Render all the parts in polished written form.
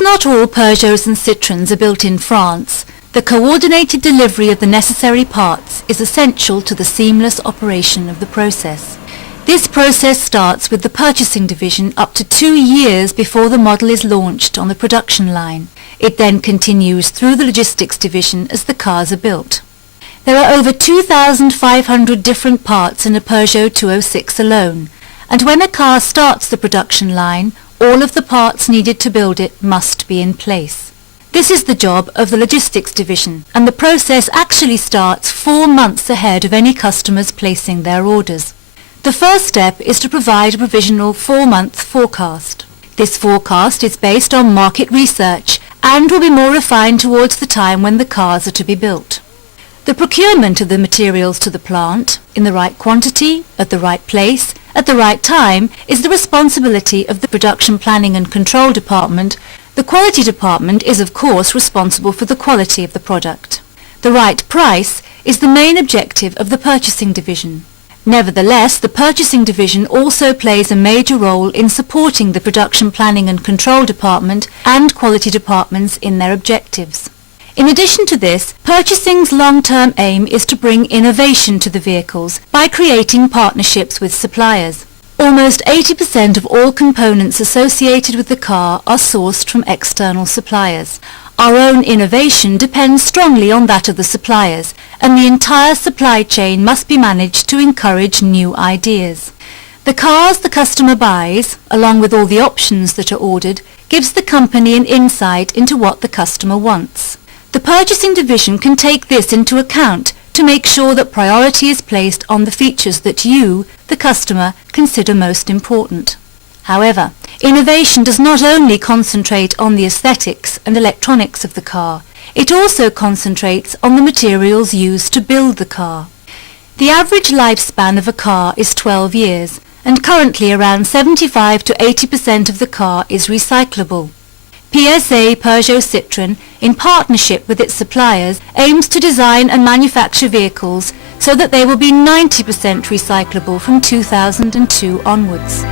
As not all Peugeots and Citroëns are built in France, the coordinated delivery of the necessary parts is essential to the seamless operation of the process. This process starts with the purchasing division up to 2 years before the model is launched on the production line. It then continues through the logistics division as the cars are built. There are over 2,500 different parts in a Peugeot 206 alone, and when a car starts the production line, all of the parts needed to build it must be in place. This is the job of the logistics division, and the process actually starts 4 months ahead of any customers placing their orders. The first step is to provide a provisional 4-month forecast. This forecast is based on market research and will be more refined towards the time when the cars are to be built. The procurement of the materials to the plant, in the right quantity, at the right place, at the right time, is the responsibility of the Production Planning and Control Department. The Quality Department is of course responsible for the quality of the product. The right price is the main objective of the Purchasing Division. Nevertheless, the Purchasing Division also plays a major role in supporting the Production Planning and Control Department and Quality Departments in their objectives. In addition to this, purchasing's long-term aim is to bring innovation to the vehicles by creating partnerships with suppliers. Almost 80% of all components associated with the car are sourced from external suppliers. Our own innovation depends strongly on that of the suppliers, and the entire supply chain must be managed to encourage new ideas. The cars the customer buys, along with all the options that are ordered, gives the company an insight into what the customer wants. The Purchasing Division can take this into account to make sure that priority is placed on the features that you, the customer, consider most important. However, innovation does not only concentrate on the aesthetics and electronics of the car, it also concentrates on the materials used to build the car. The average lifespan of a car is 12 years, and currently around 75 to 80% of the car is recyclable. PSA Peugeot Citroën, in partnership with its suppliers, aims to design and manufacture vehicles so that they will be 90% recyclable from 2002 onwards.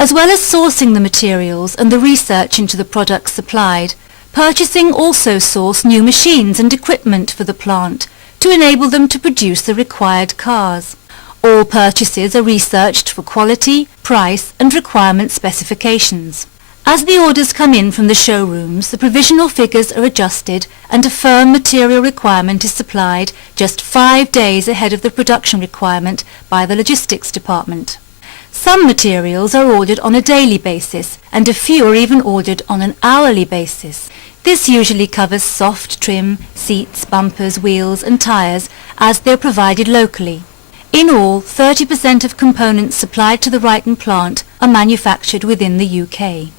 As well as sourcing the materials and the research into the products supplied, purchasing also source new machines and equipment for the plant to enable them to produce the required cars. All purchases are researched for quality, price and requirement specifications. As the orders come in from the showrooms, the provisional figures are adjusted and a firm material requirement is supplied just 5 days ahead of the production requirement by the logistics department. Some materials are ordered on a daily basis and a few are even ordered on an hourly basis. This usually covers soft trim, seats, bumpers, wheels and tyres as they are provided locally. In all, 30% of components supplied to the Ryton plant are manufactured within the UK.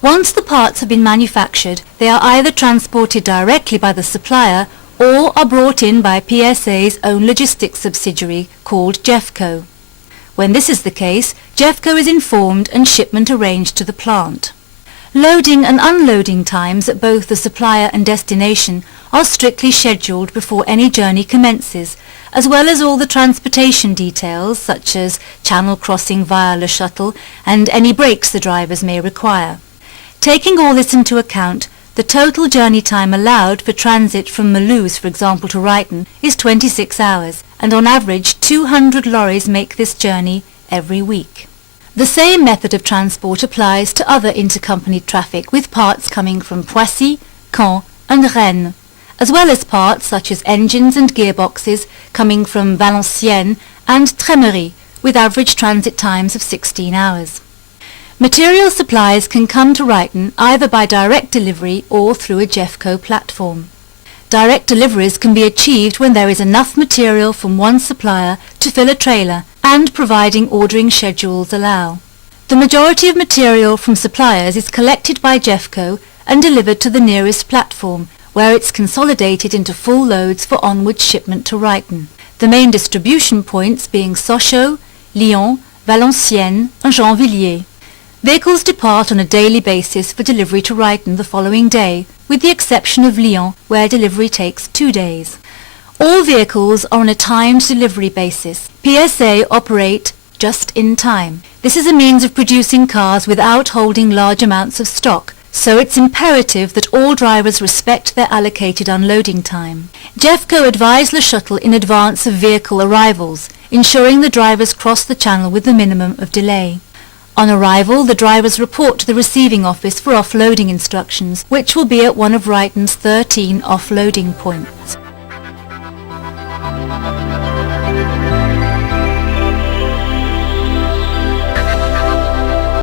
Once the parts have been manufactured, they are either transported directly by the supplier or are brought in by PSA's own logistics subsidiary called Jeffco. When this is the case, Jeffco is informed and shipment arranged to the plant. Loading and unloading times at both the supplier and destination are strictly scheduled before any journey commences, as well as all the transportation details such as channel crossing via Le Shuttle and any breaks the drivers may require. Taking all this into account, the total journey time allowed for transit from Mulhouse, for example, to Ryton is 26 hours, and on average 200 lorries make this journey every week. The same method of transport applies to other intercompany traffic with parts coming from Poissy, Caen and Rennes, as well as parts such as engines and gearboxes coming from Valenciennes and Trémery, with average transit times of 16 hours. Material supplies can come to Ryton either by direct delivery or through a Jeffco platform. Direct deliveries can be achieved when there is enough material from one supplier to fill a trailer and providing ordering schedules allow. The majority of material from suppliers is collected by Jeffco and delivered to the nearest platform, where it's consolidated into full loads for onward shipment to Ryton. The main distribution points being Sochaux, Lyon, Valenciennes and Gennevilliers. Vehicles depart on a daily basis for delivery to Ryton the following day, with the exception of Lyon, where delivery takes 2 days. All vehicles are on a timed delivery basis. PSA operate just in time. This is a means of producing cars without holding large amounts of stock, so it's imperative that all drivers respect their allocated unloading time. JEFCO advise the shuttle in advance of vehicle arrivals, ensuring the drivers cross the channel with the minimum of delay. On arrival, the drivers report to the receiving office for offloading instructions, which will be at one of Ryton's 13 offloading points.